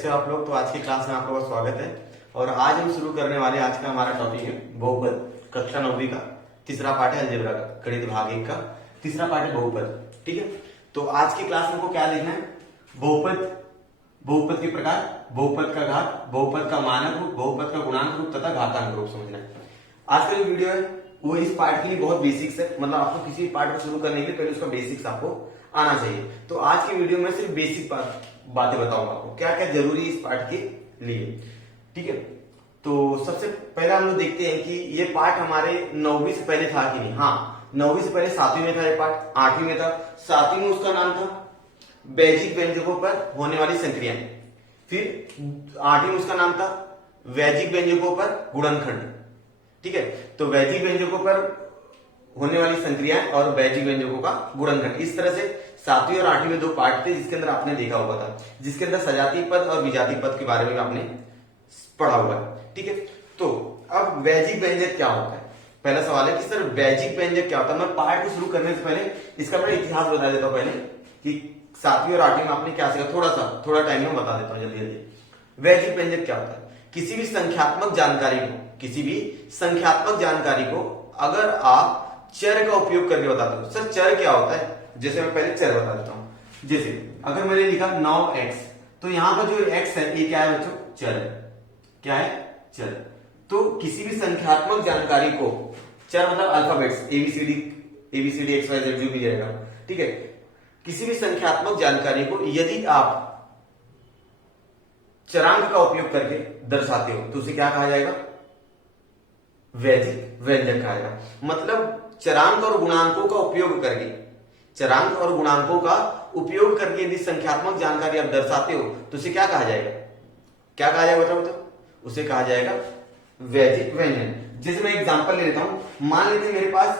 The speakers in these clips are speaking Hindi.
कैसे हो आप लोग। तो आज की क्लास में आप लोगों का स्वागत है और आज हम शुरू करने वाले आज का हमारा टॉपिक है बहुपद। कक्षा 9वीं का तीसरा पार्ट है अलजेब्रा का, गणित भाग 1 का तीसरा पार्ट है बहुपद। ठीक है, तो आज की क्लास में हमको क्या देखना है? बहुपद, बहुपद के प्रकार, बहुपद का घात, बहुपद का मानक रूप, बहुपद का गुणांक रूप तथा घातांक रूप समझना है। आज का जो वीडियो है वो इस पार्ट के लिए बहुत बेसिक्स है, मतलब आपको किसी पार्ट को शुरू करने के लिए पहले उसका बेसिक्स आपको आना चाहिए। तो आज की वीडियो में सिर्फ बेसिक बातें बताऊंगा आपको क्या क्या जरूरी है इस पार्ट के लिए। ठीक है, तो सबसे पहले हम लोग देखते हैं कि ये पार्ट हमारे 9वीं से पहले था कि नहीं। हाँ, 9वीं से पहले 7वीं में था ये पार्ट, 8वीं में था। 7वीं में उसका नाम था वैजिक व्यंजकों पर होने वाली संक्रियाएं, फिर 8वीं में उसका नाम था वैजिक व्यंजकों पर गुणनखंड। ठीक है, तो वैजिक व्यंजकों पर होने वाली संक्रियाएं और वैजिक व्यंजकों का गुणनखंड, इस तरह से 7वीं और 8वीं में दो पार्ट थे जिसके अंदर आपने देखा हुआ था, जिसके अंदर सजातीय पद और विजातीय पद के बारे में आपने पढ़ा हुआ है। ठीक है, तो अब वैजिक व्यंजक क्या होता है? पहला सवाल है कि सर वैजिक व्यंजक क्या होता है। मैं पार्ट को शुरू करने से पहले इसका मैं इतिहास बता देता हूं पहले कि 7वीं और 8वीं में आपने क्या सीखा, थोड़ा टाइम में बता देता हूं जल्दी जल्दी। वैजिक व्यंजक क्या होता है? किसी भी संख्यात्मक जानकारी को अगर आप चर का उपयोग करके बताते हो। सर चर क्या होता है? जैसे मैं पहले चर बता देता हूं। जैसे अगर मैंने लिखा 9x, तो यहां पर जो x है ये क्या है बच्चों? चर है। क्या है? चर। तो किसी भी संख्यात्मक जानकारी को, चर मतलब alphabets ABCD X Y Z जो भी रहेगा, ठीक है, किसी भी संख्यात्मक जानकारी को यदि आप चरांक का उपयोग करके दर्शाते हो तो उसे क्या कहा जाएगा? वैजिक व्यंजक कहा जाएगा। मतलब चरांक और गुणांकों का उपयोग करके यदि संख्यात्मक जानकारी आप दर्शाते हो तो उसे क्या कहा जाएगा? क्या कहा जाएगा बताओ? उसे कहा जाएगा वैजिक व्यंजन। जैसे मैं एग्जांपल ले लेता हूं, मान लेते हैं मेरे पास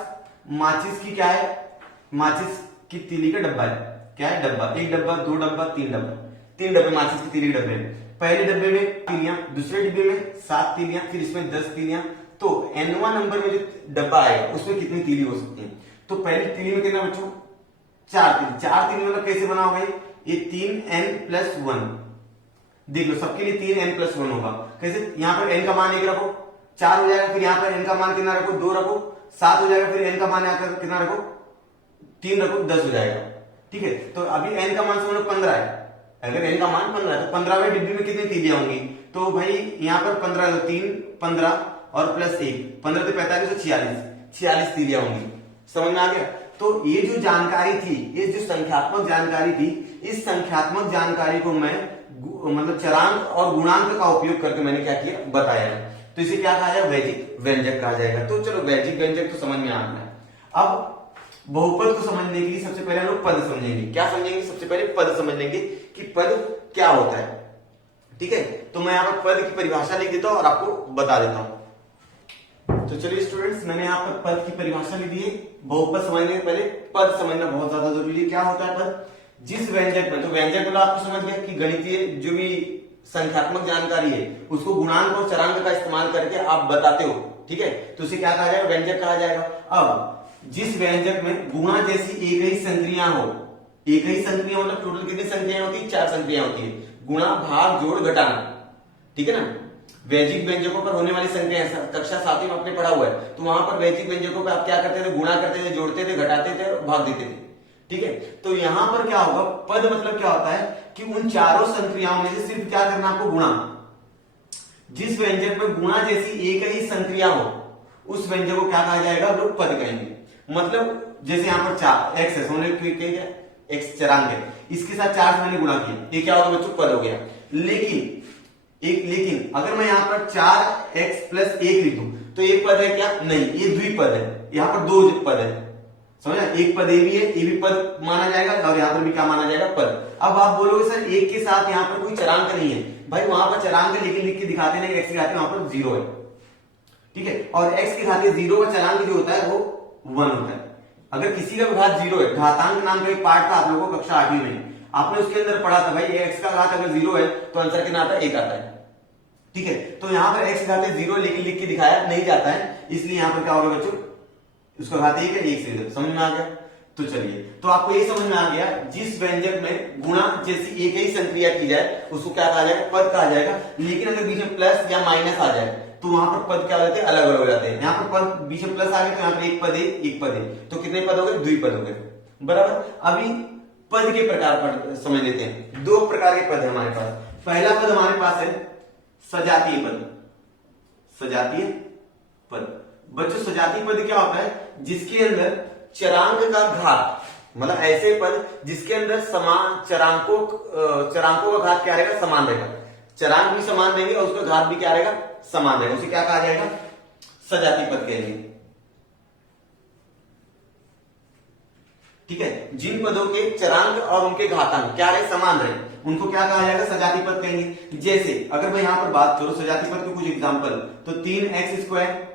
माचिस की क्या है, माचिस की तीली का डब्बा है। क्या है? डब्बा, एक डब्बा, दो डब्बा, तीन डब्बा, तीन डब्बे माचिस की तीली के डब्बे में। पहले डब्बे में तीलियां, दूसरे डब्बे में 7 तीलियां, फिर इसमें 10 तीलियां। तो n वां नंबर में जो डब्बा आएगा उसमें कितनी तीली हो सकती है? तो पहली तीली में कितना बच्चों? 4 तीली। 4 तीली मतलब कैसे बना होगा ये 3n+1। देख लो सबके लिए 3n+1 होगा। कैसे? यहां पर n का मान 1 रखो, 4 हो जाएगा, फिर यहां पर n का मान कितना रखो? 2 रखो, 7 हो जाएगा, फिर n का मान आकर कितना रखो? 3 रखो, 10 हो जाएगा। ठीक है, तो अभी n का मान समझ लो 15 है। अगर n का मान 15 है तो 15वें डिब्बी में कितनी तीलियां होंगी? तो भाई यहां पर 15, 3 15 और +1, 15 से 45 तो 46 तीलियां होंगी। समझ में आ गया? तो ये जो जानकारी थी, ये जो संख्यात्मक जानकारी थी, इस संख्यात्मक जानकारी को मैं मतलब चरांक और गुणांक का उपयोग करके मैंने क्या किया? बताया है। तो इसे क्या कहा जाएगा? वैजिक व्यंजक कहा जाएगा। तो चलो वैजिक व्यंजक तो समझ में आ गया। अब बहुपद को समझने के लिए सबसे पहले हम लोग पद समझेंगे। क्या समझेंगे? सबसे पहले पद समझ लेंगे कि पद क्या होता है। ठीक है, तो मैं यहाँ पर पद की परिभाषा लिख देता हूं और आपको बता देता हूं। तो चलिए स्टूडेंट्स, मैंने यहाँ पर पद की परिभाषा लिख दी है। बहुपद समझने से पहले पद समझना बहुत ज्यादा जरूरी है। क्या होता है पद? जिस व्यंजक में, तो व्यंजक मतलब आपको समझ गया कि गणितीय जो भी संख्यात्मक जानकारी है उसको गुणांक और चरांक का इस्तेमाल करके आप बताते हो। ठीक है, तो उसे क्या कहा जाएगा? व्यंजक कहा जाएगा। अब जिस व्यंजक में गुणा जैसी एक ही संक्रिया हो, एक ही संक्रिया मतलब टोटल कितनी संक्रियाएं होती है? 4 संक्रियाएं होती है। गुणा, भाग, जोड़, घटाना। ठीक है ना? वैजिक व्यंजकों पर होने वाली संख्या कक्षा 7वीं में आपने पढ़ा हुआ है। तो वहां पर वैजिक व्यंजकों पर आप क्या करते थे? गुणा करते थे, जोड़ते थे, घटाते थे और भाग देते थे। ठीक है, तो यहां पर क्या होगा? पद मतलब क्या होता है कि उन चारों संक्रियाओं में से सिर्फ क्या करना आपको? गुणा। जिस व्यंजक में गुणा जैसी एक ही संक्रिया हो उस व्यंजक को क्या कहा जाएगा? लोग पद कहेंगे। मतलब जैसे यहां पर 4 x है, सोने क्या x चरांक है, इसके साथ 4 से मैंने गुणा किया, ये क्या होगा बच्चों? पद हो गया। लेकिन अगर मैं यहां पर 4x+1 लिख दूं तो एक पद है क्या? नहीं, ये द्विपद है। यहां पर 2 पद है। समझा? एक पद ये भी पद माना जाएगा और यहां पर भी क्या माना जाएगा? पद। अब आप बोलोगे सर एक के साथ यहां पर कोई चरांक नहीं है। भाई वहां पर चरांक लिख के दिखाते नहीं, x के खाते वहां पर 0 है। ठीक है, और x के खाते 0 का चरांक जो होता है वो 1 होता है। अगर किसी का घात 0 है, घातांक नाम का एक पार्ट था आप लोगों को कक्षा 8वीं में, आपने उसके अंदर पढ़ा था भाई x का घात अगर 0 है तो आंसर कितना आता है? 1 आता है। ठीक है, तो यहां पर x घात 0 लेकिन लिख के दिखाया नहीं जाता है, इसलिए यहां पर क्या होगा बच्चों? उसका घात 1 है, 1 से 0। समझ में आ गया? तो चलिए, तो आपको ये समझ में आ गया, जिस व्यंजक में गुणा जैसी एक ही संक्रिया की जाए उसको क्या कहा जाएगा, पद कहा जाएगा। लेकिन अगर बीच में प्लस या माइनस आ जाए तो वहां पर पद क्या हो जाते हैं, अलग अलग हो जाते हैं। यहाँ पर पद बीच में प्लस आ गए तो यहाँ पर एक पद है, एक पद है, तो कितने पद हो गए, द्विपद हो गए, बराबर। अभी पद के प्रकार पर समझ लेते हैं। दो प्रकार के पद है हमारे पास। पहला पद हमारे पास है सजातीय पद। सजातीय पद, बच्चों सजातीय पद क्या होता है, जिसके अंदर चरांक का घात, मतलब ऐसे पद जिसके अंदर समान चरांकों का घात क्या रहेगा, समान रहेगा। चरांक भी समान रहेंगे और उसका घात भी क्या रहेगा, समान रहेगा। उसे क्या कहा जाएगा, सजातीय पद कहेंगे। ठीक है, जिन पदों के चरांक और उनके घातांक क्या रहे, समान रहे, उनको क्या कहा जाएगा, सजातीय पद कहेंगे। जैसे अगर मैं यहां पर बात करूं सजातीय पद के कुछ एग्जांपल, तो 3x square,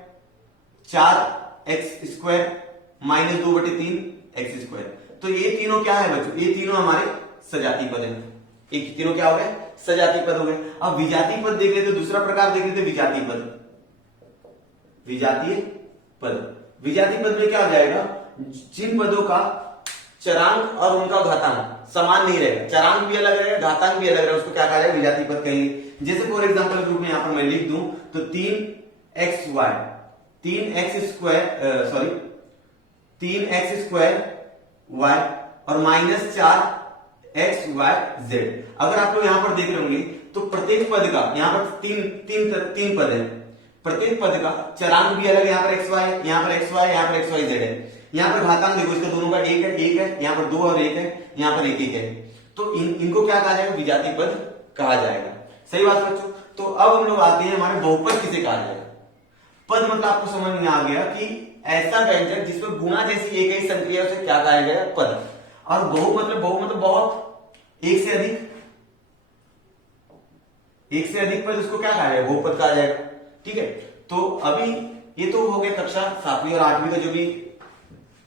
4x square minus 2/3 x square, तो ये तीनों क्या है बच्चों, ये तीनों हमारे सजातीय पद हैं। एक तीनों क्या हो गए, सजातीय पद हो गए। अब विजातीय पद देख लेते, दूसरा प्रकार देख लेते, विजातीय पद। विजातीय पद, विजातीय पद में क्या हो जाएगा, जिन पदों का चरांक और उनका घातांक समान नहीं रहेगा, चरांक भी अलग रहेगा, घातांक भी अलग रहेगा, उसको क्या कहा जाएगा, विजातीय पद कहेंगे। जैसे फॉर एग्जांपल ग्रुप में यहां पर मैं लिख दूं तो 3xy, 3x स्क्वायर y और माइनस 4xyz। अगर आप लोग यहां पर देख रहे होंगे तो प्रत्येक पद का, यहां पर तीन पद है, प्रत्येक पद का चरांक भी अलग है, यहाँ पर xy, यहाँ पर xy, यहाँ पर xyz है। यहाँ पर घातांक देखो, इसका दोनों का एक है, यहाँ पर 2 और 1 है, यहाँ पर 1 है। तो इनको क्या कहा जाएगा, विजातीय पद कहा जाएगा। सही बात बच्चों। तो अब हम लोग आते हैं हमारे बहुपद किसे कहा जाएगा। पद मतलब आपको समझ में आ गया कि ऐसा व्यंजक जिसमें गुणा जैसी एक ही संक्रिया, उसे क्या कहा गया, पद। और बहु मतलब बहुत, एक से अधिक पद, उसको क्या कहा जाएगा, बहुपद कहा जाएगा। ठीक है, तो अभी ये तो हो गया कक्षा 7वीं और 8वीं का जो भी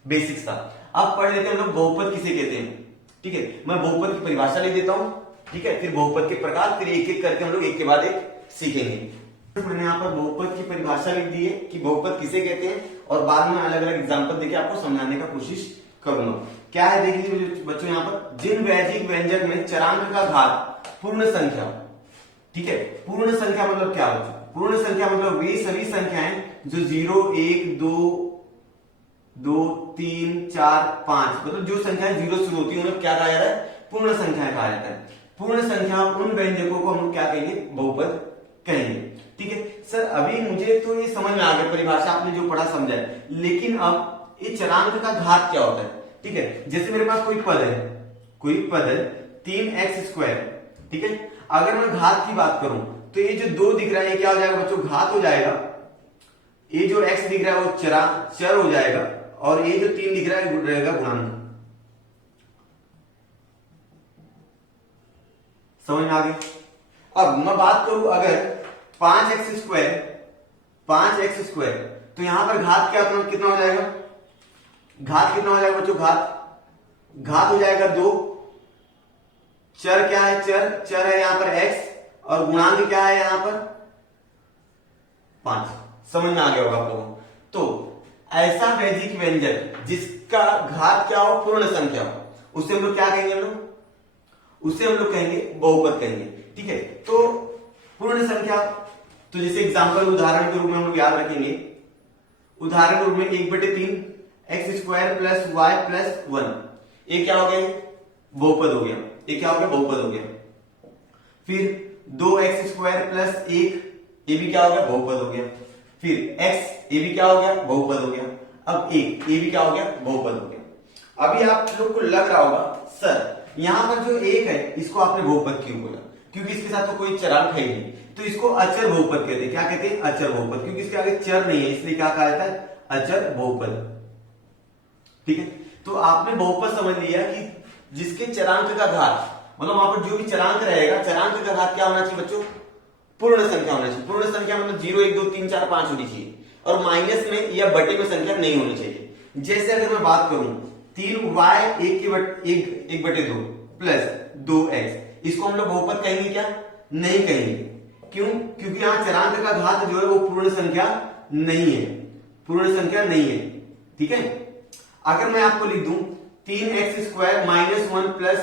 बेसिक्स था। अब पढ़ लेते हैं हम लोग बहुपद किसे कहते हैं। ठीक है, मैं बहुपद की परिभाषा लिख देता हूं, ठीक है, फिर बहुपद के प्रकार, फिर एक एक करके हम लोग एक के बाद एक सीखेंगे। मैंने यहाँ पर बहुपद की परिभाषा लिख दी है कि बहुपद किसे कहते हैं, और बाद में अलग अलग एग्जांपल देके आपको समझाने का कोशिश करूंगा। क्या है देख लीजिए बच्चों, यहाँ पर जिन वैजिक व्यंजक में चरांक का घात पूर्ण संख्या, ठीक है, पूर्ण संख्या मतलब क्या होता है, पूर्ण संख्या मतलब वे सभी संख्याएं जो 0, 1, 2, 3, 4, 5, मतलब जो संख्याएं 0 से शुरू होती है उन्हें क्या कहा जाता है, पूर्ण संख्या कहा जाता है। पूर्ण संख्या उन व्यंजकों को हम क्या कहेंगे, बहुपद कहेंगे। ठीक है सर, अभी मुझे तो ये समझ में आ गया, परिभाषा आपने जो पढ़ा समझा है, लेकिन अब ये चरांक का घात क्या होता है। ठीक है, जैसे मेरे पास कोई पद है 3x स्क्वायर, ठीक है, अगर मैं घात की बात करूं तो ये जो 2 दिख रहा है ये क्या हो जाएगा बच्चों, घात हो जाएगा। ये जो x दिख रहा है वो चर हो जाएगा, और ये जो 3 दिख रहा है रहेगा गुणांक। समझ में आ गई। अब मैं बात करूं अगर 5x स्क्वायर, तो यहां पर घात कितना हो जाएगा, घात कितना हो जाएगा बच्चों, घात हो जाएगा 2। चर क्या है, चर है यहां पर x, और गुणांक क्या है यहां पर 5। समझ में आ गया होगा आप लोगों को। तो ऐसा वैजिक व्यंजक जिसका घात क्या हो, पूर्ण संख्या हो, उसे हम लोग क्या कहेंगे, उसे हम लोग कहेंगे बहुपद कहेंगे। ठीक है, तो पूर्ण संख्या, तो जैसे एग्जांपल उदाहरण के रूप में हम लोग याद रखेंगे, उदाहरण के रूप में 1/3 x square plus y plus 1, ये क्या हो गया, बहुपद हो गया। ये क्या हो गया, बहुपद हो गया। फिर 2x स्क्वायर प्लस 1, ये भी क्या हो गया, बहुपद हो गया। फिर x, ये भी क्या हो गया, बहुपद हो गया। अब 1, ये भी क्या हो गया, बहुपद हो गया। अभी आप लोग को लग रहा होगा सर यहां पर जो 1 है इसको आपने बहुपद क्यों बोला, क्योंकि इसके साथ तो कोई चरांक है ही नहीं, तो इसको अचर बहुपद कहते हैं। क्या कहते हैं, अचर बहुपद, क्योंकि इसके आगे चर नहीं है, इसलिए क्या कहा जाता है, अचर बहुपद। ठीक है, तो आपने बहुपद समझ लिया कि जिसके चरांक का घात, मतलब वहां पर जो भी चरांक रहेगा, चरांक का घात क्या होना चाहिए बच्चों, पूर्ण संख्या होना चाहिए। पूर्ण संख्या मतलब 0, 1, 2, 3, 4, 5 होनी चाहिए, और माइनस में या बटे में संख्या नहीं होनी चाहिए। जैसे अगर मैं बात करूं 3y 1/2 प्लस 2x, इसको हम लोग बहुपद कहेंगे क्या, नहीं कहेंगे। क्यों, क्योंकि यहां चरांक का घात जो है वो पूर्ण संख्या नहीं है, पूर्ण संख्या नहीं है। ठीक है, अगर मैं आपको लिख दूं 3x² माइनस 1 प्लस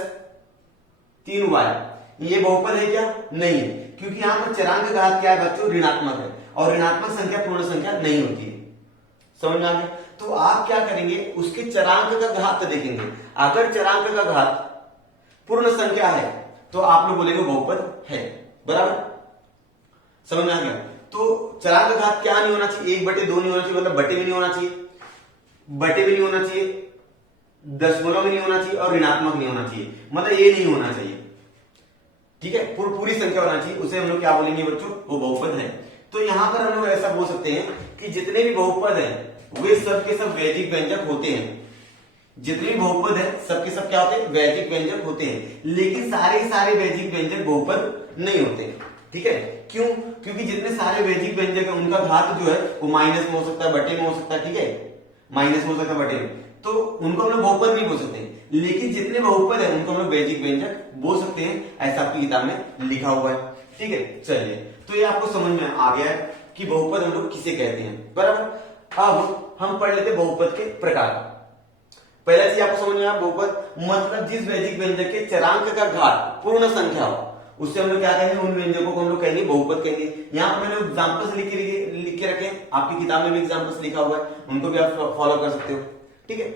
3y, ये बहुपद है क्या? नहीं है, क्योंकि यहां पर चरांक घात क्या है बच्चों? ऋणात्मक है, और ऋणात्मक संख्या पूर्ण संख्या नहीं होती है। समझ में आ गया? तो आप क्या करेंगे, उसके चरांक का घात देखेंगे। अगर चरांक का घात पूर्ण संख्या है तो आप लोग बोलेंगे बहुपद है। बराबर, समझ में आ गया? तो चरांक का घात क्या नहीं होना चाहिए? 1/2 नहीं होना चाहिए, मतलब बटे भी नहीं होना चाहिए, बटे भी नहीं होना चाहिए, दशमलव में नहीं होना चाहिए, और ऋणात्मक नहीं होना चाहिए, मतलब ये नहीं होना चाहिए। ठीक है, पूरी संख्या होना चाहिए, उसे हम लोग क्या बोलेंगे बच्चों? वो बहुपद है। तो यहां पर हम लोग ऐसा बोल सकते हैं कि जितने भी बहुपद हैं वे सब के सब वैदिक व्यंजक होते हैं। जितने भी बहुपद है सबके सब क्या होते हैं? वैदिक व्यंजक होते हैं, लेकिन सारे वैदिक व्यंजक बहुपद नहीं होते। ठीक है, क्यों? क्योंकि जितने सारे वैदिक व्यंजक है उनका घात जो है वो माइनस में हो सकता है, बटे में हो सकता है। ठीक है, माइनस में हो सकता है, बटे में, तो उनको हम लोग बहुपद नहीं बोल सकते। लेकिन जितने बहुपद है उनको हम लोग वैदिक व्यंजक बोल सकते हैं, ऐसा आपकी किताब में लिखा हुआ है। ठीक है, चलिए, तो ये आपको समझ में आ गया है कि बहुपद हम लोग किसे कहते हैं। बराबर, अब हम पढ़ लेते बहुपद के प्रकार। पहला चीज आपको समझ में आया, बहुपद मतलब जिस वैदिक व्यंजक के चरांक का घात पूर्ण संख्या हो, उससे हम लोग क्या कहेंगे? उन व्यंजकों को हम लोग कहेंगे बहुपद कहेंगे। यहाँ पर मैंने एग्जाम्पल्स लिख के रखे हैं, आपकी किताब में भी एग्जाम्पल्स लिखा हुआ है, उनको भी आप फॉलो कर सकते हो। ठीक है,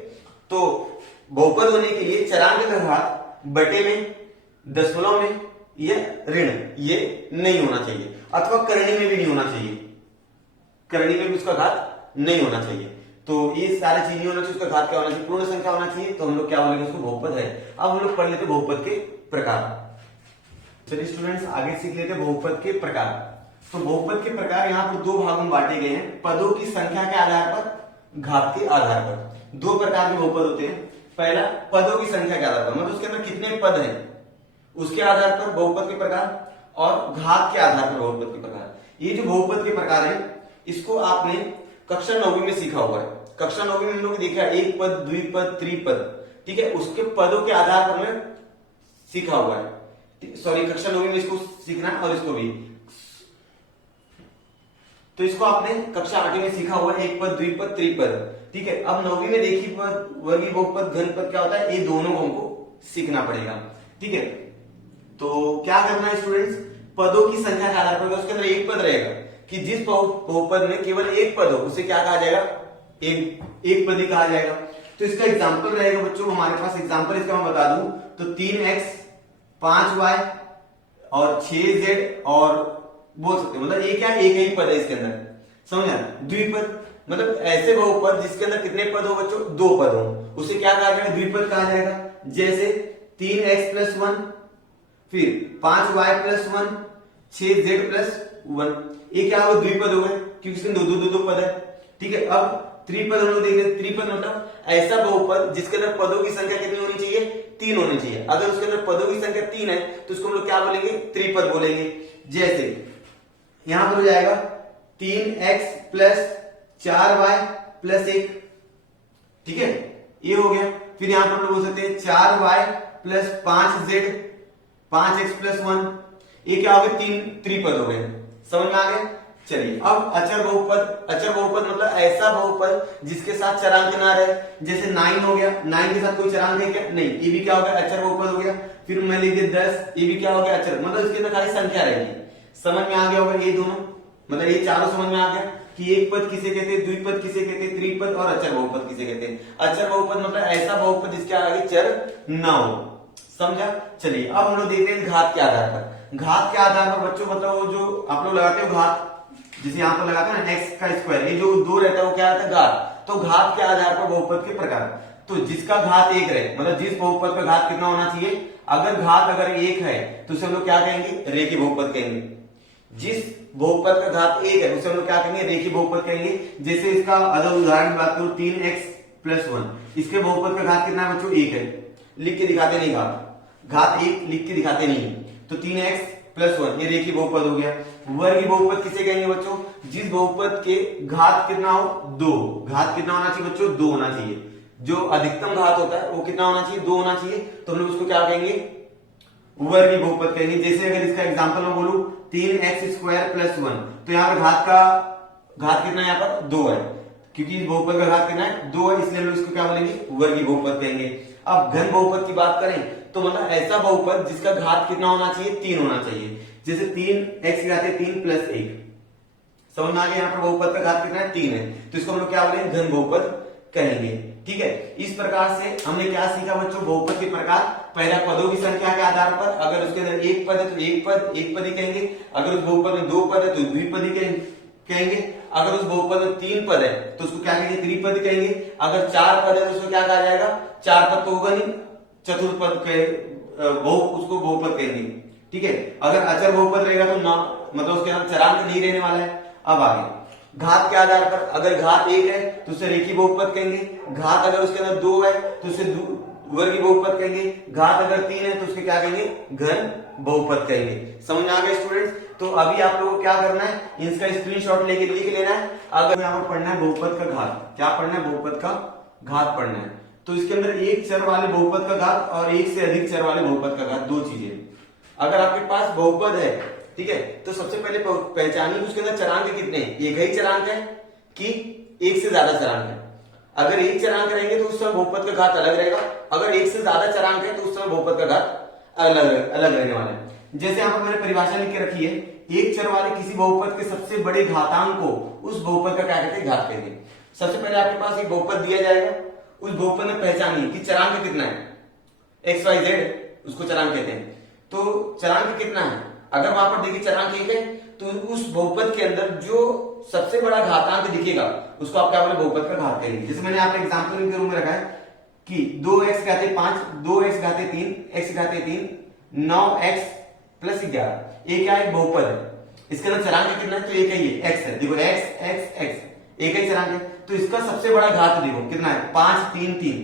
तो बहुपद होने के लिए चरांक का घात बटे में, दशमलव में या ऋण ये नहीं होना चाहिए, अथवा करणी में भी नहीं होना चाहिए, करणी में भी उसका घात नहीं होना चाहिए। तो ये सारी चीज नहीं होना चाहिए, उसका घात क्या होना चाहिए? पूर्ण संख्या होना चाहिए। तो हम लोग क्या बोलेंगे? उसको बहुपद है। अब हम लोग पढ़ लेते बहुपद के प्रकार। चलिए स्टूडेंट्स, आगे सीख लेते बहुपद के प्रकार। तो बहुपद के प्रकार यहाँ पर दो भागों में बांटे गए हैं, पदों की संख्या के आधार पर, घात के आधार पर। दो प्रकार के बहुपद होते हैं। पहला पदों की संख्या के आधार पर, मतलब उसके अंदर कितने पद हैं उसके आधार पर बहुपद के प्रकार, और घात के आधार पर बहुपद के प्रकार। ये जो बहुपद के प्रकार है इसको आपने कक्षा 9वीं में सीखा हुआ है। कक्षा 9वीं में हम लोग देखा एक पद, द्विपद, त्रिपद। ठीक है, उसके पदों के आधार पर में सीखा हुआ है। सॉरी, कक्षा 9वीं में इसको सीखना है और इसको भी। तो इसको आपने कक्षा 8वीं में सीखा हुआ है, एक पद, द्विपद, त्रिपद। ठीक है, अब 9वीं में देखिए पद, वर्गीय बहुपद, घनपद क्या होता है, ये दोनों को हमको सीखना पड़ेगा। ठीक है, तो क्या करना है स्टूडेंट्स? पदों की संख्या के आधार पर उसके अंदर एक पद रहेगा कि जिस बहुपद में केवल एक पद हो उसे क्या कहा जाएगा? एक पदी कहा जाएगा। तो इसका एग्जांपल रहेगा बच्चों, हमारे पास एग्जांपल इसका मैं बता दूं तो 3x 5y और 6z और बोल सकते हैं, मतलब एक क्या एक ही पद है इसके अंदर। समझा? द्विपद मतलब ऐसे बहुपद जिसके अंदर कितने पद हो बच्चों? दो पद हो, उसे क्या कहा जाएगा? द्विपद कहा जाएगा। जैसे 3x + 1, फिर 5y + 1, 6z + 1, ये क्या हो? द्विपद हो गए, क्योंकि इसमें दो पद है। ठीक है, अब त्रिपद हम लोग देख रहे हैं। त्रिपद मतलब ऐसा बहुपद जिसके अंदर पदों की संख्या कितनी होनी चाहिए? 3 होनी चाहिए। अगर उसके अंदर पदों की संख्या 3 है तो उसको हम लोग क्या बोलेंगे? त्रिपद बोलेंगे। जैसे यहां पर हो जाएगा 3x + 4y + 1। ठीक है, ये हो गया। फिर यहां पर हम लोग बोल सकते हैं 4y + 5z 5x + 1, ये क्या हो गए? 3 त्रिपद हो गए। समझ में आ गया? चलिए, अब अचर बहुपद। अचर बहुपद मतलब ऐसा बहुपद जिसके साथ चरांक ना रहे। जैसे 9 हो गया, 9 के साथ कोई चरांक है क्या? नहीं, ये भी क्या हो गया? अचर बहुपद हो गया। फिर मैं लिख दिया 10, ये भी क्या हो गया? अचर, मतलब इसके अंदर खाली संख्या रहेगी। समझ में आ गया होगा ये दोनों, मतलब ये चारों समझ में आ गया कि एक पद किसे कहते हैं, द्विपद किसे कहते हैं, त्रिपद और अचर बहुपद किसे कहते हैं। अचर बहुपद मतलब ऐसा बहुपद जिसके आगे चर ना हो। समझा? चलिए, अब हम लोग देखते हैं घात के आधार पर। घात के आधार पर बच्चों मतलब वो जो आप लोग लगाते हो घात, जैसे यहाँ पर लगाते हैं ना x का स्क्वायर, ये जो 2 रहता है वो क्या रहता है? घात। तो घात के आधार पर बहुपद के प्रकार, तो जिसका घात 1 रहे, मतलब जिस बहुपद का घात कितना होना चाहिए? अगर घात अगर 1 है तो उसे हम लोग क्या कहेंगे? रेखीय बहुपद कहेंगे। जिस बहुपद का घात 1 है उसे हम लोग क्या कहेंगे? रेखीय बहुपद कहेंगे। जैसे इसका अगर उदाहरण की बात करूं 3x + 1, इसके बहुपद का घात कितना है बच्चों? 1 है। लिख के दिखाते नहीं, घात 1 लिख के दिखाते नहीं। तो 3x + 1 ये रेखीय बहुपद हो गया। वर्गीय बहुपद किसे कहेंगे बच्चों? जिस बहुपद के घात कितना हो? 2। घात कितना होना चाहिए बच्चों? 2 होना चाहिए। जो अधिकतम घात होता है वो कितना होना चाहिए? 2 होना चाहिए। तो हम लोग उसको क्या कहेंगे? वर्गीय बहुपद कहेंगे। जैसे अगर इसका एग्जांपल मैं बोलूं 3x² + 1, तो यहाँ पर घात कितना है? यहाँ पर 2 है, क्योंकि इस बहुपद का घात कितना है? 2 है, इसलिए हम लोग इसको क्या बोलेंगे? वर्गीय बहुपद कहेंगे। अब घन बहुपद की बात करें तो मतलब ऐसा बहुपद जिसका घात कितना होना चाहिए, 3 होना चाहिए। जैसे 3 x की घात 3 प्लस 1, समझ में आ गया। यहाँ पर बहुपद का घात कितना है, 3 है, तो इसको हम लोग क्या बोलेंगे, घन बहुपद कहेंगे। ठीक है, इस प्रकार से हमने क्या सीखा बच्चों, बहुपद के प्रकार। पहला पदों की संख्या के आधार पर, अगर उसके अंदर एक पद है तो एक पद ही कहेंगे, अगर उस बहुपद में 2 पद है तो द्विपदी कहेंगे, अगर उस बहुपद में 3 पद है तो उसको क्या कहेंगे, त्रिपदी कहेंगे, अगर 4 पद है तो उसको क्या कहा जाएगा, 4 पद तो होगा नहीं, चतुर्थ पद उसको बहुपद कहेंगे। ठीक है, अगर अचर बहुपद रहेगा तो ना, मतलब उसके अंदर चरांक नहीं रहने वाला है। अब आगे घात के आधार पर, अगर घात 1 है तो उसे रेखी बहुपद कहेंगे, घात अगर उसके अंदर 2 है तो उसे वर्गीय बहुपद कहेंगे, घात अगर 3 है तो उसके क्या कहेंगे, घन बहुपद कहेंगे। समझ में आ गया स्टूडेंट्स? तो अभी आप लोगों को क्या करना है, इसका स्क्रीनशॉट लेके लिख लेना है। अगर यहाँ पर पढ़ना है बहुपद का घात, क्या पढ़ना है, बहुपद का घात पढ़ना है, तो इसके अंदर एक चर वाले बहुपद का घात और एक से अधिक चर वाले बहुपद का घात, दो चीजें। अगर आपके पास बहुपद है, ठीक है, तो सबसे पहले पहचानिए उसके अंदर चरांक कितने हैं, एक ही चरांक है कि एक से ज्यादा चरांक है। अगर एक चरांक रहेंगे तो उस समय बहुपद का घात अलग रहेगा, अगर एक से ज्यादा चरांक है तो उस समय बहुपद का घात अलग अलग रहने वाला है। जैसे यहाँ पर मैंने परिभाषा लिख के रखी है, एक चर वाले किसी बहुपद के सबसे बड़े घातांक को उस बहुपद का क्या कहते हैं, घात कहते हैं। सबसे पहले आपके पास एक बहुपद दिया जाएगा, उस बहुपद में पहचानिए कि चरांक कितना है, एक्स वाई जेड उसको चरांक कहते हैं। तो चरांक कितना है, अगर वहां पर देखिए चरांक 1 है तो उस बहुपद के अंदर जो सबसे बड़ा घातांक दिखेगा उसको आप क्या बोले, बहुपद का घात कहेंगे। जैसे मैंने यहाँ पे एग्जांपल के रूप में रखा है कि 2x घाते 5, 2x घाते 3, x घाते 3, 9x plus 11, ये क्या है, बहुपद है। इसके अंदर चरांक कितना है, तो एक ही है, x है। देखो x x x एक ही चरांक है, तो इसका सबसे बड़ा घात देखो कितना है, 5 3 3,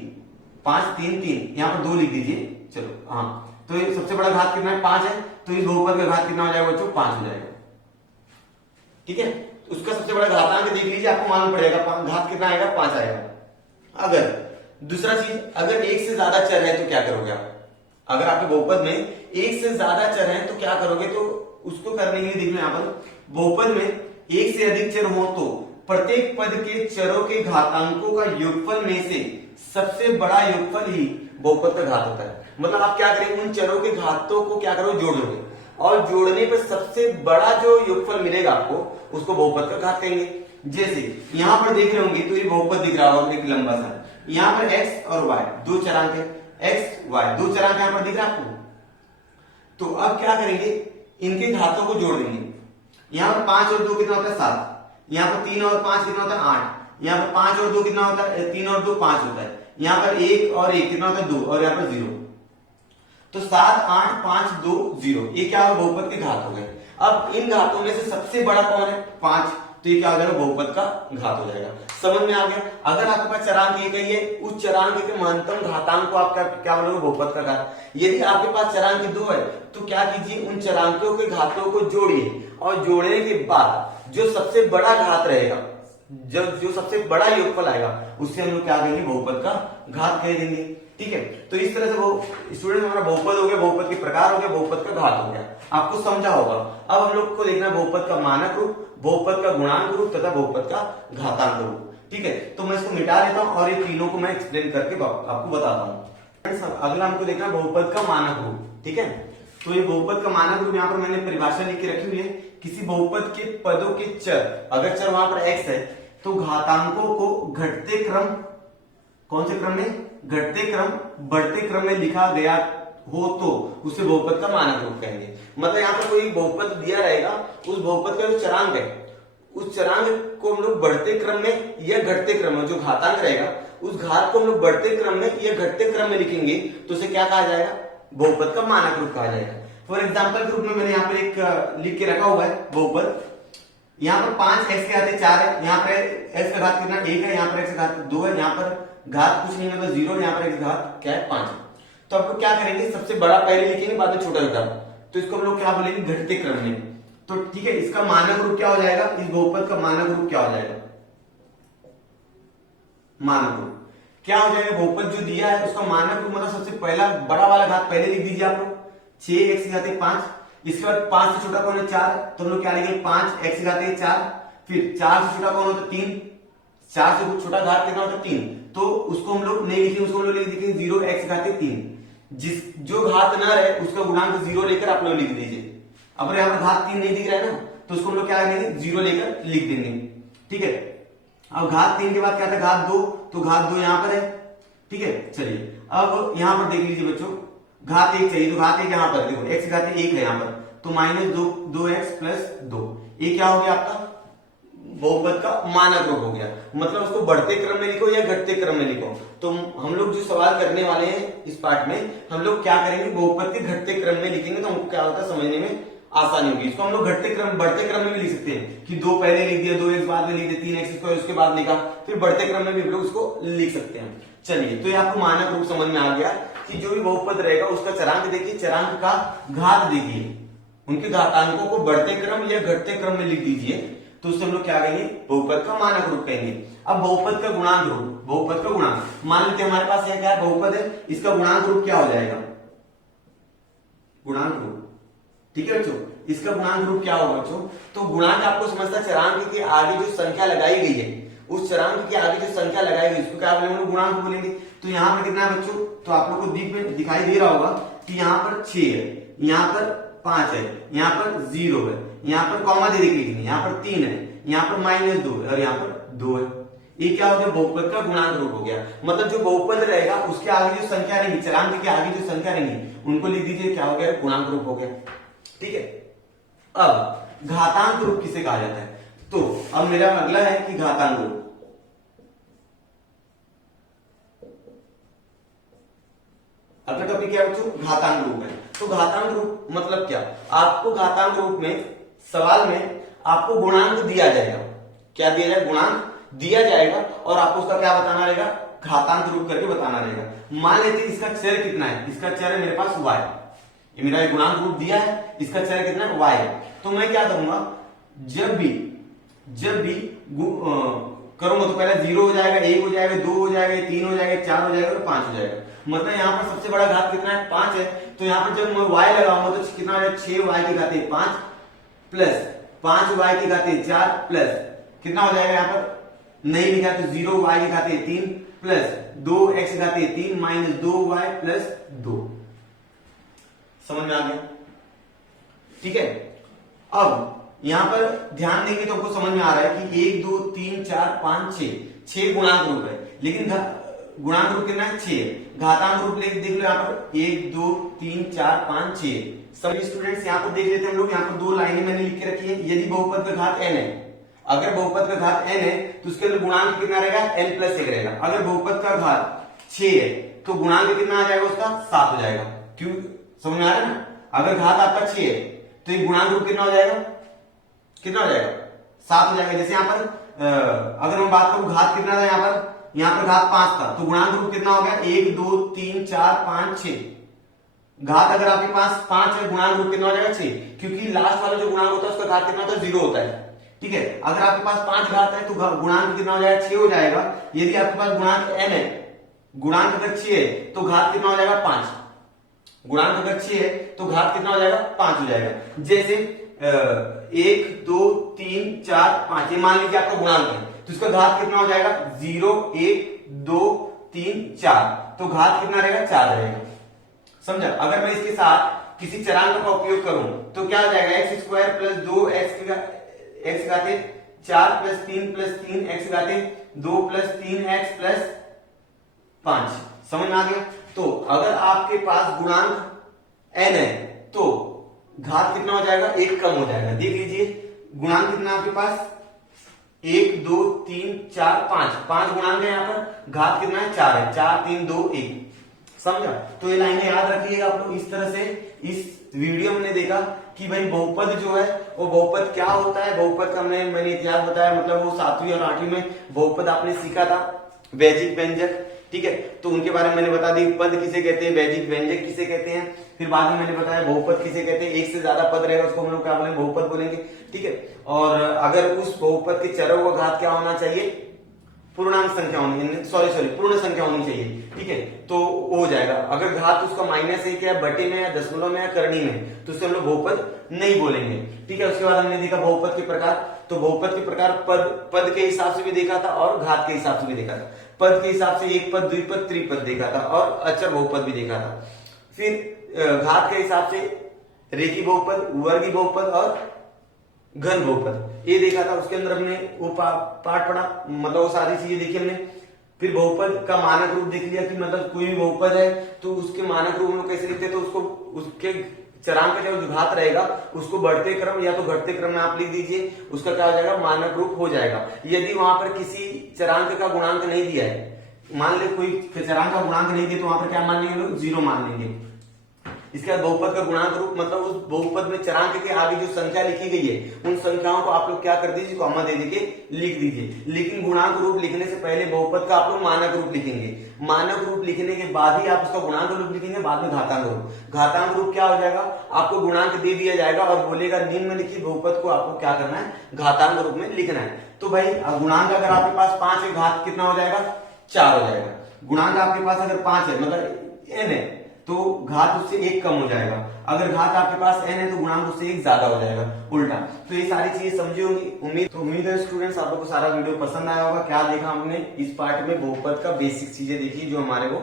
5 3 3, यहाँ पर 2 लिख दीजिए, चलो हाँ, तो ये सबसे बड़ा घात कितना है, 5 है, तो इस बहुपद का घात कितना हो जाएगा बच्चों, 5 हो जाएगा। ठीक है, तो उसका सबसे बड़ा घातांक देख लीजिए, आपको मालूम पड़ेगा घात कितना आएगा, 5 आएगा। अगर दूसरा चीज, अगर एक से ज्यादा चर है तो क्या करोगे आप, अगर आपके बहुपद में एक से ज्यादा चर है तो क्या करोगे, तो उसको करने के लिए देखना यहाँ पर, बहुपद में एक से अधिक चर हो तो प्रत्येक पद के चरों के घातांकों का योगफल में से सबसे बड़ा योगफल ही बहुपद का घात होता है। मतलब आप क्या करेंगे, उन चरों के घातों को क्या करोगे, जोड़ दोगे, और जोड़ने पर सबसे बड़ा जो योगफल मिलेगा आपको उसको बहुपद का घात कहेंगे। जैसे यहां पर देख रहे होंगे तो ये बहुपद दिख रहा होगा एक लंबा सा, यहां पर x और y दो चरांक है, x y दो चरांक यहां पर दिख रहा है आपको। तो अब क्या करेंगे, इनके घातों को जोड़ देंगे। यहां पर 5 और 2 कितना होता है, 7, यहाँ पर 3 और 5 कितना होता है, 8, यहाँ पर 5 और 2 कितना होता है, 3 और 2 5 होता है, यहाँ पर 1 और 1 कितना होता है, 2, और यहाँ पर 0, तो 7 8 5 2 0, ये क्या हो, बहुपद के घात हो गए। अब इन घातों में से सबसे बड़ा कौन है, 5, तो ये क्या हो जाएगा, बहुपद का घात हो जाएगा। समझ में आ गया? अगर आपके पास चरांक एक ही है, उस चरांक के महत्तम घातांक को आप क्या बोलोगे, बहुपद का घात। यदि आपके पास चरांक 2 है तो क्या कीजिए, उन चरांकों के घातों को जोड़िए, और जोड़ने के बाद जो सबसे बड़ा घात रहेगा, जो सबसे बड़ा योगफल आएगा उससे हम लोग क्या कहेंगे, बहुपद का घात कह देंगे। ठीक है, तो इस तरह से वो स्टूडेंट हमारा बहुपद हो गया, बहुपद के प्रकार हो गया, बहुपद का घात हो गया, आपको समझा होगा। अब हम लोग को देखना बहुपद का मानक रूप, बहुपद का गुणांक रूप तथा बहुपद का घातांक रूप। ठीक है, तो मैं इसको मिटा देता हूं और ये तीनों को मैं एक्सप्लेन करके आपको बताता हूं। अगला हमको देखना बहुपद का मानक रूप। ठीक है, तो ये बहुपद का मानक रूप यहाँ पर मैंने परिभाषा लिख के रखी हुई है, किसी बहुपद के पदों के चर, अगर चर वहां पर x है तो घातांकों को घटते क्रम, कौन से क्रम में, घटते क्रम बढ़ते क्रम में लिखा गया हो तो उसे बहुपद का मानक रूप कहेंगे। मतलब यहाँ पर कोई बहुपद दिया रहेगा, उस बहुपद का जो चरांक है उस चरांक को हम लोग बढ़ते क्रम में या घटते क्रम में, जो घातांक रहेगा उस घात को हम लोग बढ़ते क्रम में या घटते क्रम में लिखेंगे तो उसे क्या कहा जाएगा, बहुपद का मानक रूप कहा जाएगा। फॉर एग्जाम्पल के रूप में मैंने यहाँ पर एक लिख के रखा हुआ है बहुपद, यहाँ पर 5x के घाते 4 है, यहाँ पर x का घात कितना 1 है, यहाँ पर x का घात 2 है, यहाँ पर घात कुछ नहीं है, मतलब 0, यहाँ पर x का घात क्या है, 5। तो आप लोग क्या करेंगे, सबसे बड़ा पहले लिखेंगे, बाद में छोटा छोटा, तो इसको हम लोग क्या बोलेंगे, घटते क्रम में। तो ठीक है, इसका मानक रूप क्या हो जाएगा, इस बहुपद का मानक रूप क्या हो जाएगा, मानक रूप क्या हो जाएगा, बहुपद जो दिया है उसका मानक रूप, मतलब सबसे पहला बड़ा वाला घात पहले लिख दीजिए आप लोग, 6x के घाते 5, इसके बाद 5 से छोटा कौन है, 4, तो हम लोग क्या लिखेंगे, 5x के घाते 4, फिर 4 से छोटा कौन होता है, 3, 4 से कुछ छोटा घात कितना होता है 3, तो उसको हम लोग नहीं लिखेंगे, उसको हम लोग लिखेंगे 0x घाते 3। जिस जो घात न रहे उसका गुणांक 0 लेकर आप लोग लिख दीजिए। अब यहाँ पर घात 3 नहीं दिख रहा है ना, तो उसको हम लोग क्या लिखेंगे 0 लेकर लिख देंगे, ठीक है। अब घात 3 के बाद क्या था घात 2, तो घात 2 यहाँ पर है, ठीक है। चलिए अब यहाँ पर देख लीजिए बच्चों, घात 1 चाहिए, तो घात 1 यहाँ पर देखो x घाते 1 है यहाँ पर, तो -2x प्लस 2, ये क्या हो गया आपका बहुपद का मानक रूप हो गया। मतलब उसको बढ़ते क्रम में लिखो या घटते क्रम में लिखो। तो हम लोग जो सवाल करने वाले हैं इस पार्ट में, हम लोग क्या करेंगे बहुपद के घटते क्रम में लिखेंगे, तो हमको क्या होता है समझने में आसानी होगी। इसको हम लोग घटते क्रम बढ़ते क्रम में भी लिख सकते हैं कि 2 पहले लिख दिया, 2x बाद में लिख दिया, 3x उसके बाद लिखा, फिर बढ़ते क्रम में भी हम लोग उसको लिख सकते हैं। चलिए तो ये आपको मानक रूप समझ में आ गया कि जो भी बहुपद रहेगा उसका चरांक देखिए, चरांक का घात देखिए, उनके घातांकों को बढ़ते क्रम या घटते क्रम में लिख दीजिए, तो उससे हम लोग क्या कहेंगे बहुपद का मानक रूप कहेंगे। अब बहुपद का गुणांक रूप, बहुपद का गुणांक, मान लेते हैं हमारे पास यह क्या है बहुपद है, इसका गुणांक रूप क्या हो जाएगा गुणांक रूप, ठीक है बच्चों। इसका गुणांक रूप क्या होगा बच्चों, तो गुणांक आपको समझता चरांक के आगे जो संख्या लगाई गई है, उस चरांक के आगे जो संख्या लगाई गई उसको क्या बोलेंगे गुणांक बोलेंगे। तो यहाँ पर कितना है बच्चों, तो आप लोग को दिखाई दे रहा होगा कि यहाँ पर 6 है, यहाँ पर 5 है, यहाँ पर 0 है, यहाँ पर कॉमा दे देखिए, यहाँ पर 3 है, यहाँ पर -2 है और यहाँ पर 2 है। ये क्या हो गया बहुपद का गुणांक रूप हो गया। मतलब जो बहुपद रहेगा उसके आगे जो संख्या रहेगी, चरांक के आगे जो संख्या रहेगी उनको लिख दीजिए, क्या हो गया गुणांक रूप हो गया, ठीक है। अब घातांक रूप किसे कहा जाता है, तो अब मेरा अगला है कि घातांक रूप। अगला टॉपिक क्या है बच्चों घातांक रूप है। तो घातांक रूप मतलब क्या, आपको घातांक रूप में सवाल में आपको गुणांक दिया जाएगा, क्या दिया जाएगा गुणांक दिया जाएगा, और आपको उसका क्या बताना रहेगा घातांक रूप करके बताना रहेगा। मान लेते हैं इसका चर कितना है, इसका चर है मेरे पास y, ये मेरा गुणांक रूप दिया है, इसका चर कितना है y है। तो मैं क्या करूंगा, जब भी करूंगा तो पहले 0 हो जाएगा, 1 हो जाएगा, 2 हो जाएगा, 3 हो जाएगा, 4 हो जाएगा और 5 हो जाएगा। मतलब यहाँ पर सबसे बड़ा घात कितना है 5 है, तो यहाँ पर जब मैं y लगाऊंगा तो कितना है 6y की घाते 5 प्लस 5y की घाते 4 प्लस कितना हो जाएगा यहाँ पर नहीं लिखा तो 0y की घाते 3 plus 2x घाते 3 minus 2y plus 2। समझ में आ गया, ठीक है। अब यहां पर ध्यान देंगे तो आपको समझ में आ रहा है कि 1 2 3 4 5 6 गुणांक रूप है, लेकिन गुणांक रूप कितना है 6। घातांक रूप देख लो यहाँ पर 1 2 3 4 5 6। सभी स्टूडेंट्स यहाँ पर देख लेते हैं हम लोग, यहाँ पर 2 लाइनें मैंने लिख के रखी है। यदि बहुपद का घात n है, अगर बहुपद का घात n है तो उसके अंदर गुणांक कितना रहेगा n प्लस 1 रहेगा। अगर बहुपद का घात 6 है तो गुणांक कितना आ जाएगा उसका 7 हो जाएगा। क्यों, समझ में आ रहा है ना, अगर घात आपका 6 है तो ये गुणांक रूप कितना हो जाएगा, कितना हो जाएगा 7 हो जाएगा। जैसे यहाँ पर अगर हम बात करूं घात कितना था, यहाँ पर घात 5 था, तो गुणांक रूप कितना हो गया 1 2 3 4 5 6। घात अगर आपके पास 5 है, गुणांक रूप कितना हो जाएगा 6, क्योंकि लास्ट वाला जो गुणांक होता है उसका घात कितना होता है 0 होता है, ठीक है। अगर आपके पास 5 घात है तो गुणांक कितना हो जाएगा 6 हो जाएगा। यदि आपके पास गुणांक n है, गुणांक अगर 6 है तो घात कितना हो जाएगा 5, गुणांक अगर 6 है तो घात कितना हो जाएगा 5 हो जाएगा। जैसे 1 2 3 4 5 ये मान लीजिए आपका गुणांक है, तो इसका घात कितना हो जाएगा 0 1 2 3 4, तो घात कितना रहेगा 4 रहेगा। समझा। अगर मैं इसके साथ किसी चरांक का उपयोग करूं तो क्या हो जाएगा x square plus 2x घाते 4 plus 3 plus 3x घाते 2 plus 3x plus 5। समझ में आ गया। तो अगर आपके पास गुणांक n है तो घात कितना हो जाएगा 1 कम हो जाएगा। देख लीजिए गुणांक कितना आपके पास 1 2 3 4 5 गुणांक है, यहाँ पर घात कितना है 4 है, 4 3 2 1। समझा। तो ये लाइनें याद रखिएगा आप लोग। इस तरह से इस वीडियो में देखा कि भाई बहुपद जो है वो बहुपद क्या होता है। बहुपद का मैंने इतिहास बताया, मतलब वो 7वीं और 8वीं में बहुपद आपने सीखा था, वैजिक व्यंजक, ठीक है। तो उनके बारे में मैंने बता दी, पद किसे कहते हैं, वैजिक व्यंजक किसे कहते हैं। फिर बाद में मैंने बताया बहुपद किसे कहते हैं, एक से ज्यादा पद रहेगा उसको हम लोग क्या बोलेंगे बहुपद बोलेंगे, ठीक है। और अगर उस बहुपद के चरों का घात क्या होना चाहिए, पूर्णांक संख्या होनी, पूर्ण संख्या होनी चाहिए, ठीक है। तो हो जाएगा। अगर घात उसका -1 है, बटे में या दशमलव में या करनी में, तो उससे हम लोग बहुपद नहीं बोलेंगे, ठीक है। उसके बाद हमने देखा बहुपद के प्रकार, तो बहुपद के प्रकार पद के हिसाब से भी देखा था और घात के हिसाब से भी देखा था। पद के हिसाब से एक पद, द्विपद, त्रिपद देखा था और अचर बहुपद भी देखा था। फिर घात के हिसाब से रेखी बहुपद, वर्गी बहुपद और घन बहुपद ये देखा था। उसके अंदर हमने वो पाठ पढ़ा, मतलब वो सारी चीजें देखी हमने। फिर बहुपद का मानक रूप देख लिया कि मतलब कोई भी बहुपद है तो उसके मानक रूप में कैसे लिखते हैं, तो उसको उसके चरांक का जो घात रहेगा उसको बढ़ते क्रम या तो घटते क्रम में आप लिख दीजिए, उसका क्या हो जाएगा, मानक रूप हो जाएगा। यदि वहां पर किसी चरांक का गुणांक नहीं दिया है, मान ले कोई चरांक का गुणांक नहीं दिया, तो वहां पर क्या मान लेंगे लोग, 0 मान लेंगे। इसके बाद बहुपद का गुणांक रूप मतलब उस बहुपद में चरांक के आगे जो संख्या लिखी गई है उन संख्याओं को आप लोग क्या कर दीजिए, कॉमा दे दीजिए, लिख दीजिए। लेकिन गुणांक रूप लिखने से पहले बहुपद का आप लोग मानक रूप लिखेंगे। मानक रूप लिखने के बाद ही आप उसका गुणांक रूप लिखेंगे, बाद में घातांक रूप। घातांक रूप क्या हो जाएगा, आपको गुणांक दे दिया जाएगा और बोलेगा निम्नलिखित बहुपद को आपको क्या करना है, घातांक रूप में लिखना है। तो भाई गुणांक अगर आपके पास 5 है, घात कितना हो जाएगा, 4 हो जाएगा। गुणांक आपके पास अगर 5 है मतलब n है तो घात उससे 1 कम हो जाएगा। अगर घात आपके पास n है तो गुणांक उससे 1 ज्यादा हो जाएगा, उल्टा। तो ये सारी चीजें समझी होंगी। उम्मीद है स्टूडेंट्स आप लोग को सारा वीडियो पसंद आया होगा। क्या देखा हमने इस पार्ट में, बहुपद का बेसिक चीजें देखी जो हमारे को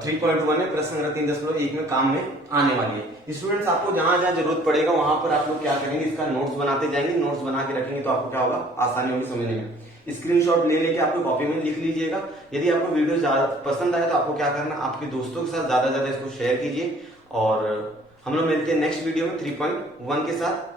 3.1 है, प्रश्न संख्या 3.1 में काम में आने वाली है। स्टूडेंट्स आपको जहां जहां जरूरत पड़ेगा वहां पर आप लोग क्या करेंगे, इसका नोट्स बनाते जाएंगे। नोट्स बना के रखेंगे तो आपको क्या होगा, आसानी होगी समझने में। स्क्रीनशॉट ले लेके आपको कॉपी में लिख लीजिएगा। यदि आपको वीडियो ज्यादा पसंद आए तो आपको क्या करना, आपके दोस्तों के साथ ज्यादा इसको शेयर कीजिए। और हम लोग मिलते हैं नेक्स्ट वीडियो में 3.1 के साथ।